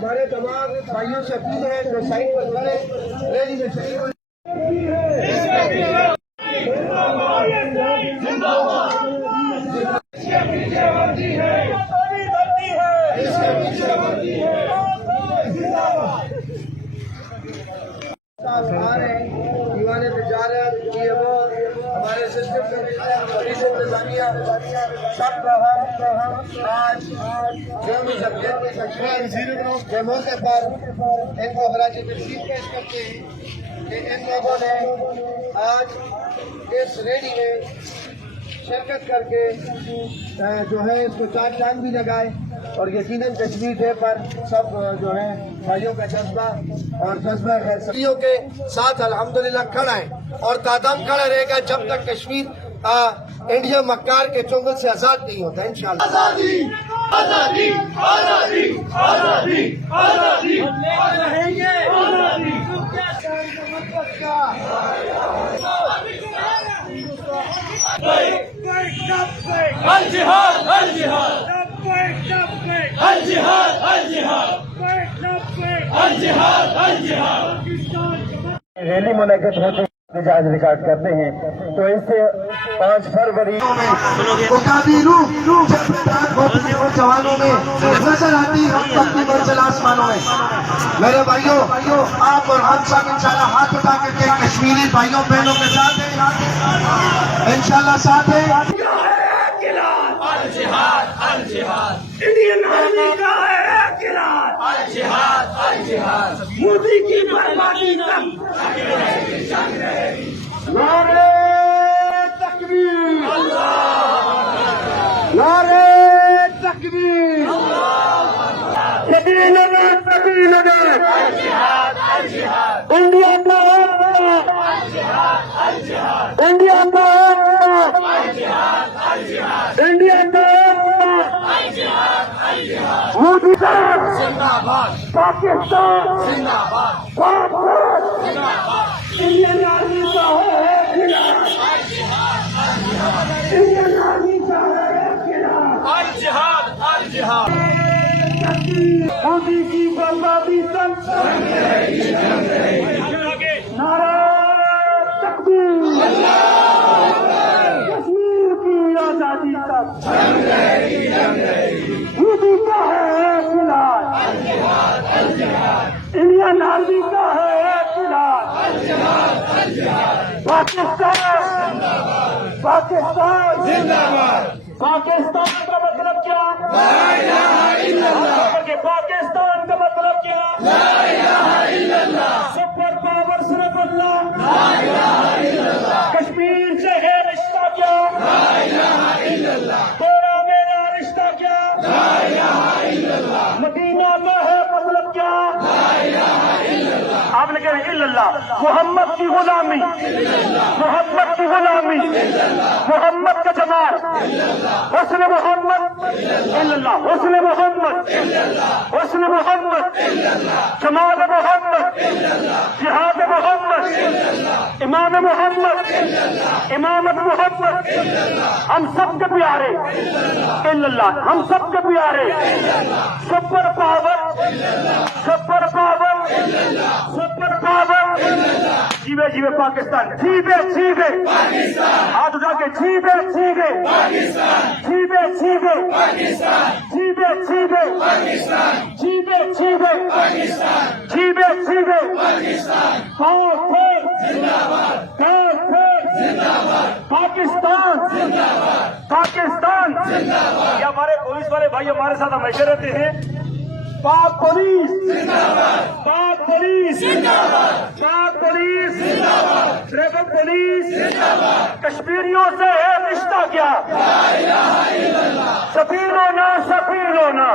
ہمارے تمام بھائیوں سے اپیل ہے جو سائڈ پر کھڑے ریلی میں شریک ہو دیوان تجارت ہمارے سسٹم سب کا ہم آج کے موقع پر ان کو خراج تحسین پیش کرتے ہیں کہ ان لوگوں نے آج اس ریلی میں شرکت کر کے جو ہے اس کو چار چاند بھی لگائے اور یقیناً کشمیر ڈے پر سب جو ہے بھائیوں کا جذبہ اور جذبہ خیریوں کے ساتھ الحمدللہ کھڑا ہے اور قدم کھڑا رہے گا جب تک کشمیر انڈیا مکار کے چنگل سے آزاد نہیں ہوتا انشاءاللہ. آزادی آزادی آزادی آزادی آزادی الجہاد الجہاد الجہاد الجہاد الجہاد الجہاد. ریلی منعقد ہوتے مزاج ریکارڈ کرتے ہیں تو اس سے 5 فروری جوانوں میں نظر آتی ہم تک کی منزل آسمانوں میں. میرے بھائیوں آپ اور ہم سب انشاءاللہ ہاتھ اٹھا کر کے کشمیری بھائیوں بہنوں کے ساتھ ہیں انشاءاللہ ساتھ ہیں. الجہاد الجہاد انڈین آرمی کا ہے قلعہ. الجہاد الجہاد مودی کی بربادی تک. نعرے تکبیر نعرے تکبیر سبھی نگر الجہاد الجہاد انڈیا کا انڈیا کا انڈیا کا مودی صاحب زندہ باد پاکستان زندہ باد انڈین آرمی کا ہے انڈین آرمی کا ہے الجہاد الجہاد مودی کی بربادی تک نعرہ تکبیر کشمیر کی آزادی تک مودی کا ہے قلعہ انڈین آرمی کا ہے قلعہ پاکستان پاکستان زندہ باد. پاکستان کا مطلب کیا لا الہ الا اللہ. پاکستان کا مطلب کیا لا الہ الا اللہ. سپر پاور صرف اللہ. لا الہ الا اللہ. کشمیر سے ہے رشتہ کیا لا الہ الا اللہ. تیرا میرا رشتہ کیا لا الہ الا اللہ. مدینہ کا ہے مطلب کیا لا الہ الا اللہ. آپ نے کہا الا اللہ. محمد کی غلامی محمد کی غلامی محمد کا جمال حسن محمد الا اللہ. حسن محمد حسن محمد جمال محمد جہاد محمد امام محمد امامت محمد ہم سب کے پیارے الا اللہ. ہم سب کے پیارے super power super power super power جیوے جیوے پاکستان جیوے جیوے ہاتھ اٹھا کے جیوے جیوے جیوے جیوے جیوے جیوے جیوے جیوے جیوے جیوے پاکستان پاکستان. یہ ہمارے پولیس والے بھائی ہمارے ساتھ ہمیشہ رہتے ہیں پاک پولیس پاک پولیس پاک پولیس ٹریفک پولیس کشمیریوں سے ہے رشتہ کیا سفیرنا سفیرنا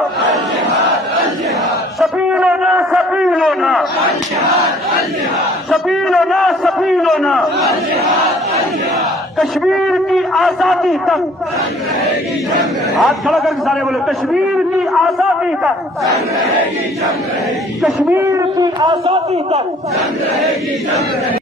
سفیرنا سفیرنا سفیرنا سفیرنا کشمیر کی آزادی تک ہاتھ کھڑا کر کے سارے بولے کشمیر کی آزادی تک کشمیر کی آزادی تک